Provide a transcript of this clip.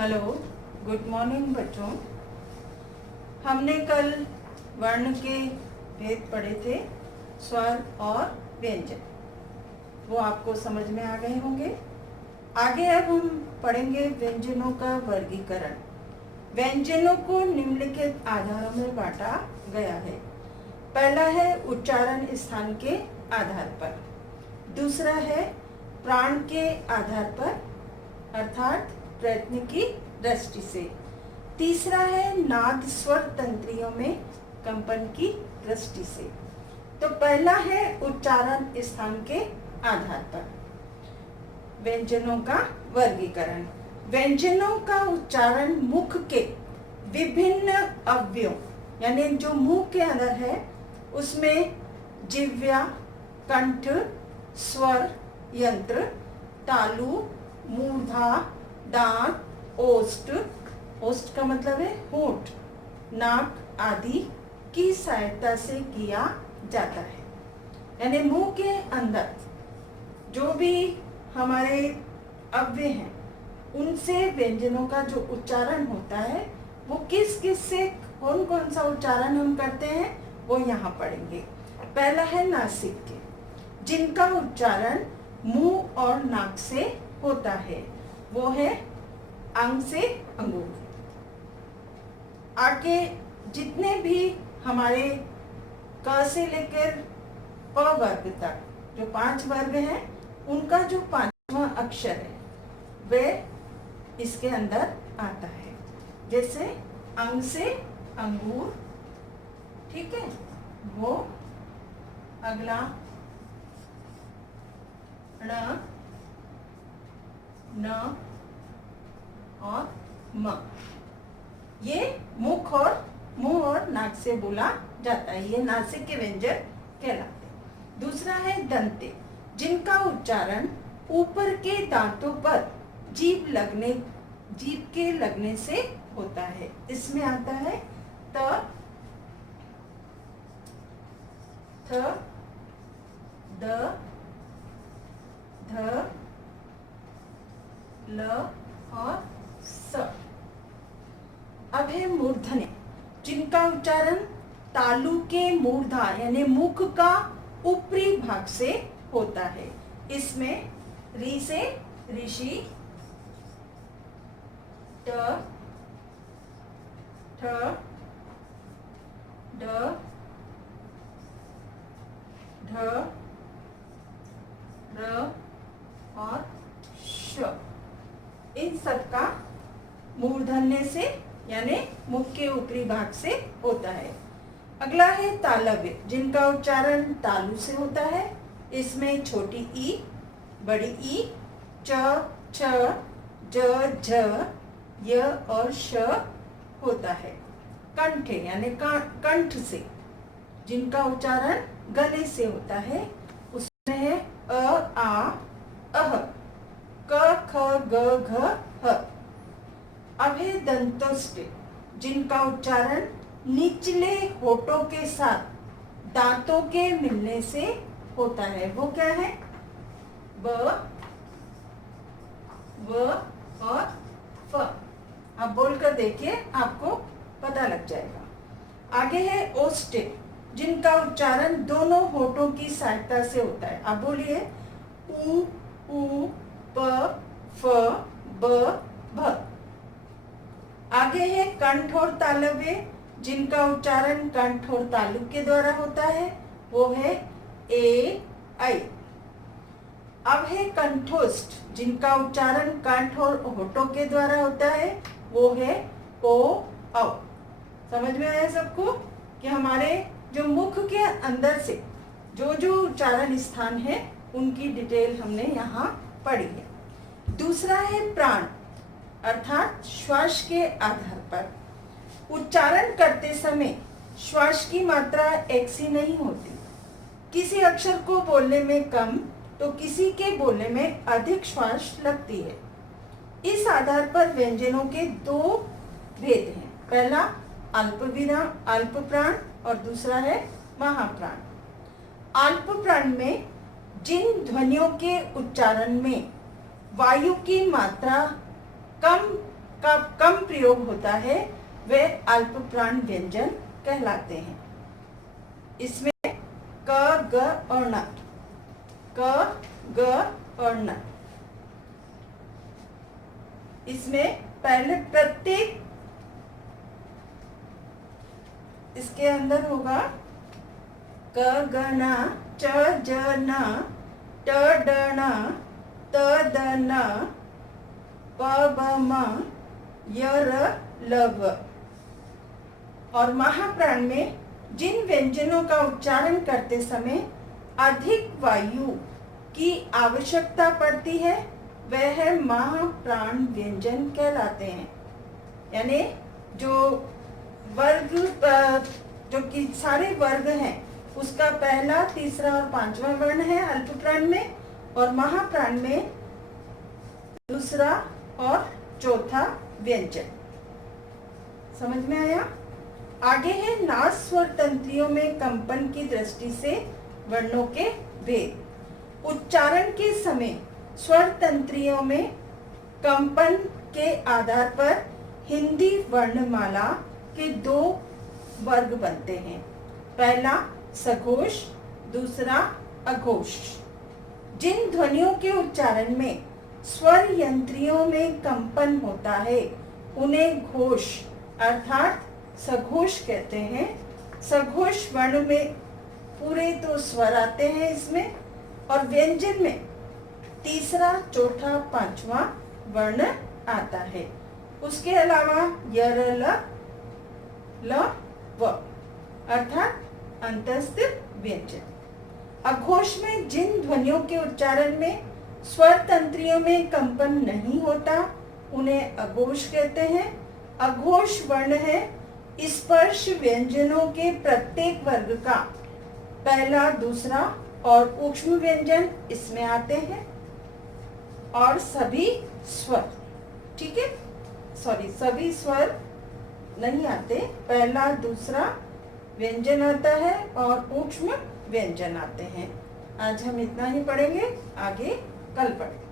Hello, good morning बच्चों। हमने कल वर्ण के भेद पढ़े थे, स्वर और व्यंजन। वो आपको समझ में आ गए होंगे। आगे अब हम पढ़ेंगे व्यंजनों का वर्गीकरण। व्यंजनों को निम्नलिखित आधारों में बांटा गया है। पहला है उच्चारण स्थान के आधार पर, दूसरा है प्राण के आधार पर अर्थात प्रयत्न की दृष्टि से, तीसरा है नाद स्वर तंत्रियों में कंपन की दृष्टि से। तो पहला है उच्चारण स्थान के आधार पर व्यंजनों का वर्गीकरण। व्यंजनों का उच्चारण मुख के विभिन्न अवयवों यानी जो मुंह के अंदर है उसमें जिह्वा, कंठ, स्वर यंत्र, तालु, मूर्धा, दांत, ओष्ठ, ओष्ठ का मतलब है होंठ, नाक आदि की सहायता से किया जाता है। यानी मुंह के अंदर जो भी हमारे अवयव हैं उनसे व्यंजनों का जो उच्चारण होता है वो किस किस से कौन कौन सा उच्चारण हम करते हैं वो यहाँ पढ़ेंगे। पहला है नासिक के, जिनका उच्चारण मुंह और नाक से होता है, वो है अंग से अंगूर। आगे जितने भी हमारे क से लेकर प वर्ग तक जो 5 वर्ग हैं उनका जो 5वां अक्षर है वह इसके अंदर आता है। जैसे अंग से अंगूर, ठीक है, वो अगला ण, न और म, ये मुख और मुंह और नाक से बोला जाता है। ये नासिक के व्यंजन कहलाते हैं। दूसरा है दंते, जिनका उच्चारण ऊपर के दांतों पर जीभ के लगने से होता है। इसमें आता है त, थ, द, ध, ल और स। अब है मूर्धन्य, जिनका उच्चारण तालु के मूर्धा यानी मुख का ऊपरी भाग से होता है। इसमें री से ऋषि, ट, ठ, ड, ढ, र और श, इन सब का मूर्धन्य से यानी मुख के ऊपरी भाग से होता है। अगला है तालव्य, जिनका उच्चारण तालु से होता है। इसमें छोटी ई, बड़ी ई, च, छ, ज, झ, य और श होता है। कंठ यानी कंठ से, जिनका उच्चारण गले से होता है। उसमें है अ, आ, अह, क, ख, ग, घ, ह। अब है दंतोष्ट, जिनका उच्चारण निचले होठों के साथ दांतों के मिलने से होता है। वो क्या है? ब, व और फ। अब बोलकर देखिए, आपको पता लग जाएगा। आगे है ओष्ठ, जिनका उच्चारण दोनों होठों की सहायता से होता है। अब बोलिए उ, प, फ, ब, भ। आगे है कंठ और तालव्य, जिनका उच्चारण कंठ और तालु के द्वारा होता है। वो है ए, ऐ। अब है कंठोष्ठ, जिनका उच्चारण कंठ और होठों के द्वारा होता है। वो है ओ, औ। समझ में आया सबको कि हमारे जो मुख के अंदर से जो जो उच्चारण स्थान है उनकी डिटेल हमने यहाँ पढ़ी है। दूसरा है प्राण अर्थात श्वास के आधार पर। उच्चारण करते समय श्वास की मात्रा एक सी नहीं होती। किसी अक्षर को बोलने में कम तो किसी के बोलने में अधिक श्वास लगती है। इस आधार पर व्यंजनों के 2 भेद हैं। पहला अल्प प्राण और दूसरा है महाप्राण। अल्प प्राण में जिन ध्वनियों के उच्चारण में वायु की मात्रा कम का कम प्रयोग होता है वे अल्प प्राण व्यंजन कहलाते हैं। इसमें क, ग और न, क, ग और न, इसमें पहले प्रत्येक इसके अंदर होगा क, ग, न, च, ज, न, ट, ड, न, त, द, न, प, ब, म, य, र, ल, व। और महाप्राण में जिन व्यंजनों का उच्चारण करते समय अधिक वायु की आवश्यकता पड़ती है वह महाप्राण व्यंजन कहलाते हैं। यानी जो वर्ग, जो कि सारे वर्ग हैं उसका पहला, तीसरा और पांचवा वर्ण है अल्प प्राण में, और महाप्राण में दूसरा और चौथा व्यंजन। समझ में आया? आगे है नास स्वर तंत्रियों में कंपन की दृष्टि से वर्णों के भेद। उच्चारण के समय स्वर तंत्रियों में कंपन के आधार पर हिंदी वर्णमाला के दो वर्ग बनते हैं। पहला सघोष, दूसरा अघोष। जिन ध्वनियों के उच्चारण में स्वर यंत्रियों में कंपन होता है उन्हें घोष अर्थात सघोष कहते हैं। सघोष वर्ण में पूरे तो स्वर आते हैं इसमें, और व्यंजन में तीसरा, चौथा, पांचवा वर्ण आता है। उसके अलावा य, र, ल, व अर्थात अंतस्थ व्यंजन। अघोष में जिन ध्वनियों के उच्चारण में स्वर तंत्रियों में कंपन नहीं होता उन्हें अघोष कहते हैं। अघोष वर्ण है स्पर्श व्यंजनों के प्रत्येक वर्ग का पहला, दूसरा और ऊक्ष्म व्यंजन इसमें आते हैं, और सभी स्वर, ठीक है, सभी स्वर नहीं आते, पहला दूसरा व्यंजन आता है और ऊक्ष्म व्यंजन आते हैं। आज हम इतना ही पढ़ेंगे, आगे कल पढ़ेंगे।